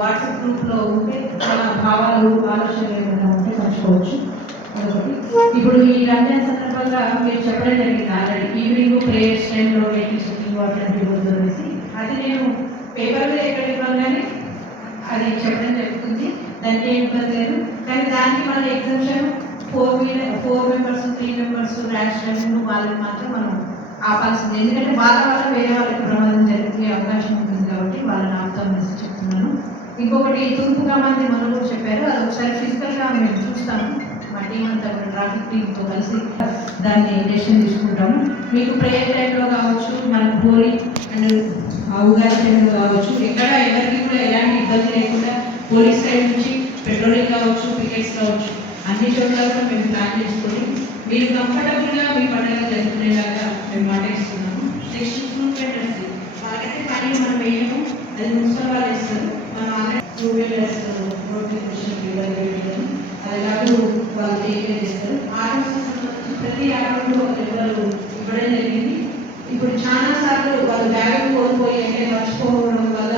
WhatsApp గ్రూప్లో ఉంటే మన భావాలు ఆలోచనలు ఏమైనా ఉంటే పంచుకోవచ్చు. అదొకటి. ఇప్పుడు ఈ రంజాన్ సందర్భంగా మీరు చెప్పడం జరిగింది ఆల్రెడీ ఈవినింగ్ ప్రేయర్స్ టైంలో అట్లాంటివి వద్దు అది నేను పేపర్ మీద ఎక్కడ ఇవ్వాలి కానీ అది చెప్పడం జరుగుతుంది. దానికి ఏం ఇబ్బంది లేదు. కానీ దానికి మన exemption 4 members 3 members rash driving వాళ్ళకి మాత్రం మనం ఆపాల్సింది. ఎందుకంటే వాళ్ళ వల్ల వేరే వాళ్ళకి ప్రమాదం జరిగే అవకాశం ఉంటుంది కాబట్టి వాళ్ళని ఆపుతామని చెప్తున్నాను. ఇంకొకటి తూర్పుగా మంది మనలో చెప్పారు, అది ఒకసారి ఫిజికల్గా మేము చూస్తాము. మా టీం అంతా కూడా ట్రాఫిక్ టీంతో కలిసి దాన్ని డెసిషన్ తీసుకుంటాము. మీకు ప్రేయర్ టైంలో కావచ్చు, మనకు హోలీ అండ్ ఉగాది టైంలో కావచ్చు, ఎక్కడ ఎవరికి కూడా ఎలాంటి ఇబ్బంది లేకుండా పోలీస్ సైడ్ నుంచి పెట్రోలింగ్ కావచ్చు, పికెట్స్ కావచ్చు, అన్ని చోట్ల కూడా మేము ప్లాన్ చేసుకొని మీరు కంఫర్టబుల్గా మీ పండుగ జరుపుకునేలాగా మేము మాట ఇస్తున్నాము. నెక్స్ట్ ఫుడ్ వెండర్స్ వాళ్ళకైతే పని మనం వేయము, అది మున్సిపల్ వాళ్ళు ఇస్తారు. మనం ఆల్రెడీ 2 వీలర్ వేస్తారు, రోడ్ వేయడం అది కాదు వాళ్ళు టేక్ చేస్తారు. ఆటోస్ ప్రతి ఆటోలో ఎవరు ఇవ్వడం జరిగింది. ఇప్పుడు చాలా సార్లు వాళ్ళు బ్యాగ్ కోల్పోయి అంటే మర్చిపోవడం వల్ల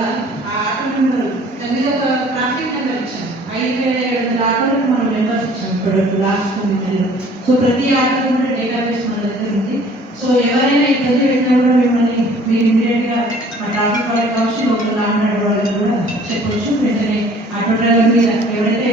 ఆ ఆటో నెంబర్ దాని మీద ఒక ట్రాఫిక్ నెంబర్ ఇచ్చాం. 5,700 ఆటోలకు మనం నెంబర్స్ ఇచ్చాం ఇప్పుడు లాస్ట్ 9 నెలలు. సో ప్రతి ఆటో కూడా డేటాబేస్ మన దగ్గర ఉంది. సో ఎవరైనా ఇబ్బంది పెట్టినా కూడా మిమ్మల్ని మీరు ఇమీడియట్గా మా ట్రాఫిక్ వాళ్ళకి కావచ్చు, లోకల్ ఆటో వాళ్ళకి కూడా చెప్పవచ్చు. వెంటనే ఆటో డ్రైవర్ మీద ఎవరైతే